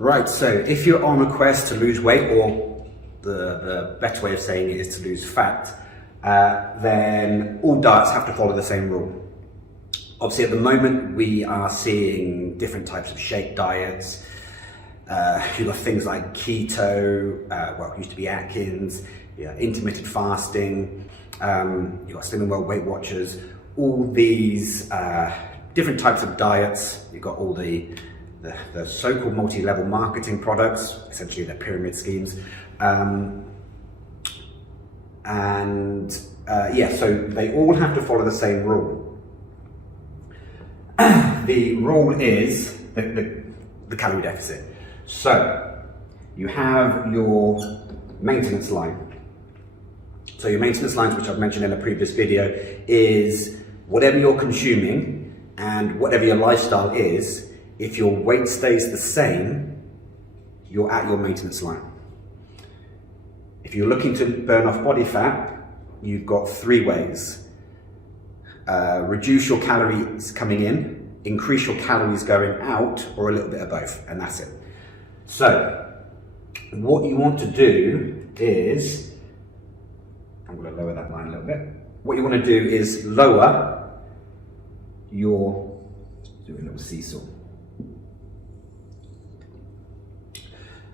Right, so if you're on a quest to lose weight, or the better way of saying it is to lose fat, then all diets have to follow the same rule. Obviously at the moment we are seeing different types of shake diets. You've got things like keto, well, it used to be Atkins, intermittent fasting, you've got Slim and Well, Weight Watchers, all these different types of diets. You've got all the so-called multi-level marketing products, essentially they're pyramid schemes. Yeah, so they all have to follow the same rule. The rule is the calorie deficit. So you have your maintenance line. So your maintenance lines, which I've mentioned in a previous video, is whatever you're consuming and whatever your lifestyle is, if your weight stays the same, you're at your maintenance line. If you're looking to burn off body fat, you've got three ways. Reduce your calories coming in, increase your calories going out, or a little bit of both, and that's it. So, what you want to do is, I'm going to lower that line a little bit. What you want to do is lower your, do a little seesaw.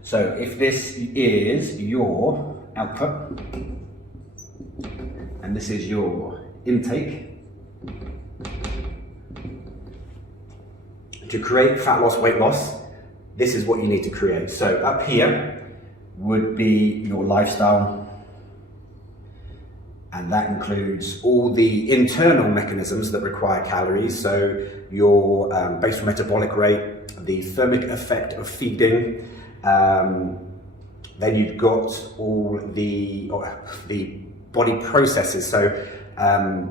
So if this is your output, and this is your intake, to create fat loss, weight loss, this is what you need to create. So up here would be your lifestyle, and that includes all the internal mechanisms that require calories. So your basal metabolic rate, the thermic effect of feeding, then you've got all the body processes. So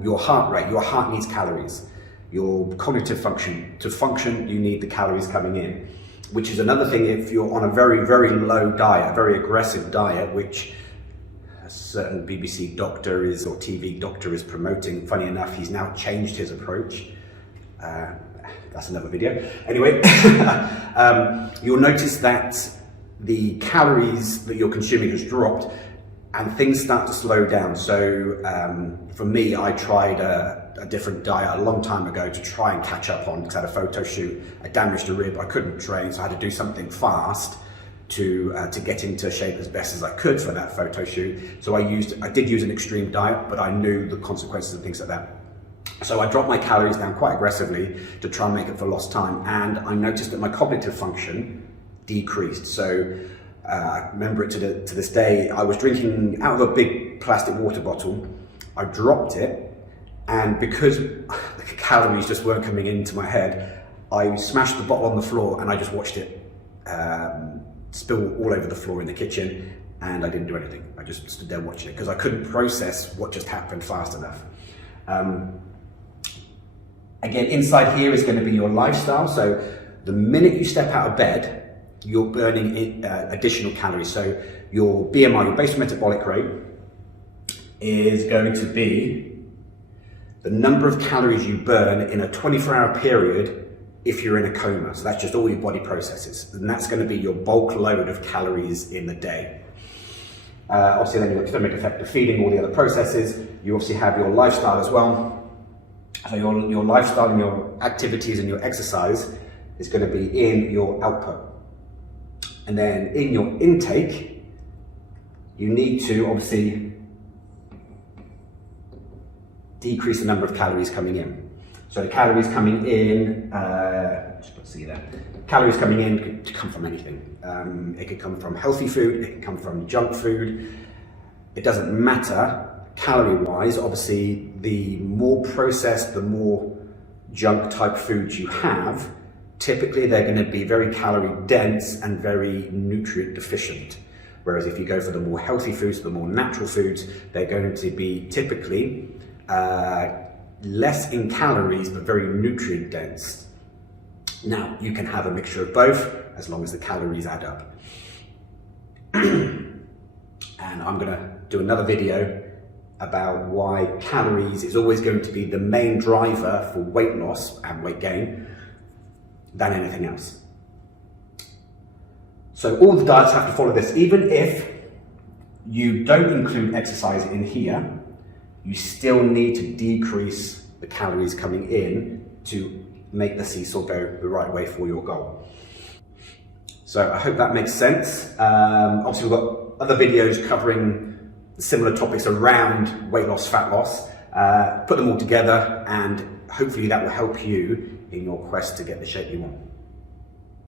your heart rate, your heart needs calories. Your cognitive function, to function, you need the calories coming in, which is another thing if you're on a very, very low diet, a very aggressive diet, which a certain BBC doctor is, or TV doctor is promoting. Funny enough, he's now changed his approach. That's another video. Anyway, you'll notice that the calories that you're consuming has dropped and things start to slow down. So for me, I tried a different diet a long time ago to try and catch up on, because I had a photo shoot. I damaged a rib, I couldn't train, so I had to do something fast to get into shape as best as I could for that photo shoot. So I did use an extreme diet, but I knew the consequences and things like that. So I dropped my calories down quite aggressively to try and make it for lost time, and I noticed that my cognitive function decreased. So I remember it to this day. I was drinking out of a big plastic water bottle. I dropped it, and because the calories just weren't coming into my head, I smashed the bottle on the floor and I just watched it spill all over the floor in the kitchen, and I didn't do anything. I just stood there watching it because I couldn't process what just happened fast enough. Again, inside here is going to be your lifestyle. So the minute you step out of bed, you're burning additional calories. So your BMR, your basal metabolic rate, is going to be the number of calories you burn in a 24-hour period if you're in a coma. So that's just all your body processes. And that's going to be your bulk load of calories in the day. Obviously then you've got thermic effect of feeding, all the other processes. You obviously have your lifestyle as well. So your lifestyle and your activities and your exercise is going to be in your output. And then in your intake, you need to obviously decrease the number of calories coming in. So the calories coming in, just see that. Calories coming in could come from anything. It could come from healthy food, it could come from junk food. It doesn't matter calorie-wise. Obviously, the more processed, the more junk type foods you have, typically they're going to be very calorie dense and very nutrient deficient. Whereas if you go for the more healthy foods, the more natural foods, they're going to be typically less in calories, but very nutrient dense. Now, you can have a mixture of both as long as the calories add up. And I'm going to do another video about why calories is always going to be the main driver for weight loss and weight gain than anything else. So all the diets have to follow this. Even if you don't include exercise in here, you still need to decrease the calories coming in to make the seesaw go the right way for your goal. So I hope that makes sense. Obviously we've got other videos covering similar topics around weight loss, fat loss. Put them all together and hopefully that will help you in your quest to get the shape you want.